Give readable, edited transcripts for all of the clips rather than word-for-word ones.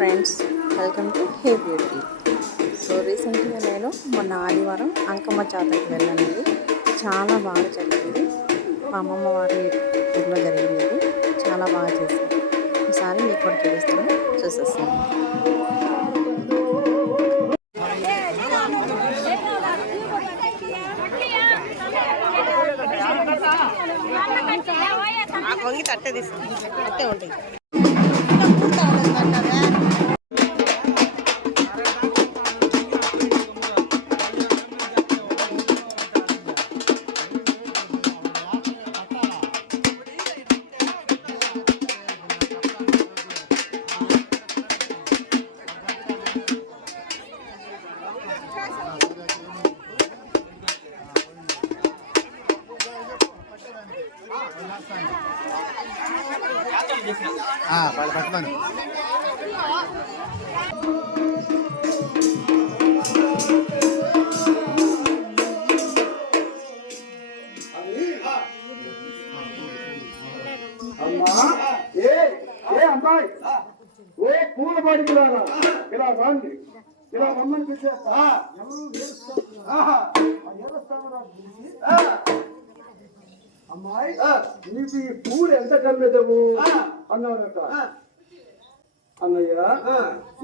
Friends, welcome to hey beauty. So రీసెంట్గా నేను మొన్న ఆదివారం అంకమ్మ జాతరకి వెళ్ళానండి. చాలా బాగా జరిగింది. మా అమ్మమ్మ వారి ఊళ్ళో జరిగింది. చాలా బాగా చేశారు. ఈసారి మీకు కూడా చూపిస్తాను, చూసేస్తాను. వంగి తట్టే తీసుకుంటే అట్టే ఉంటాయి. పట్టమను అమ్మాయి ఓ పూల బడికి రారా, ఇలా రాండి, ఇలా రమ్మని పిలిచేస్తా. అమ్మాయి నీకు ఈ పూలు ఎంత కమ్మేదవు అన్నాడట. అన్నయ్య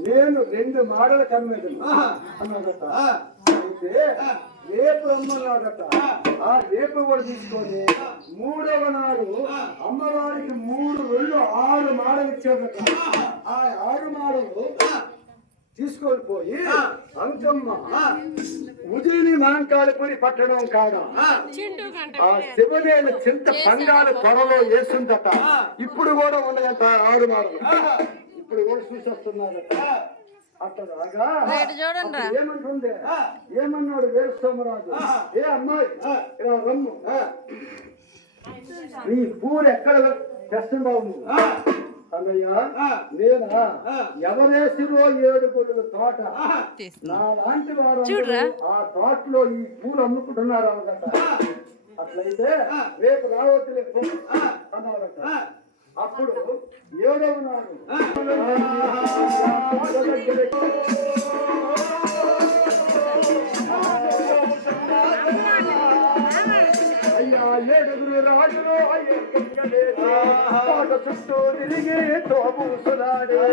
నేను 2 మాడల కమ్మేదను అన్నాడట. అయితే రేపు రమ్మన్నాడట. ఆ రేపు కూడా తీసుకొని 3వ నాడు అమ్మవారికి 3 రోజులు 6 మాడలు ఇచ్చాడట. ఆ 6 మాడలు తీసుకొని పోయి అంకమ్మ ఉదిని మహంకాళపురి పట్టడం కాడ ఆ శివనేల చింత పంగాల త్వరలో వేసిందట. ఇప్పుడు కూడా ఉన్నాయట 6 మాడలు. ఇప్పుడు కూడా చూసి వస్తున్నారట. అట్టదాగా ఏమంటుండే, ఏమన్నాడు వీరసోమరాజు, ఏ అమ్మాయి ఇలా రమ్ము, నీ పూలు ఎక్కడ తెస్తున్నావు అన్నయ్య? నేనా ఎవరేసిరో 7 గుడుల తోట, నా లాంటి వారు ఆ తోటలో ఈ పూలు అమ్ముకుంటున్నారు అన్నదట. అట్లయితే రేపు రావట్లే అన్నారట. అప్పుడు 7వ నాడు అయ్యా 7 రాజులు చుట్టూ తిరిగి తోబూసులాడే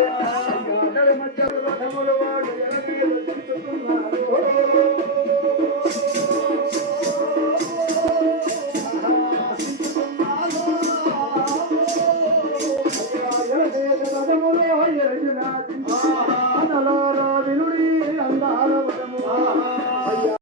మధ్య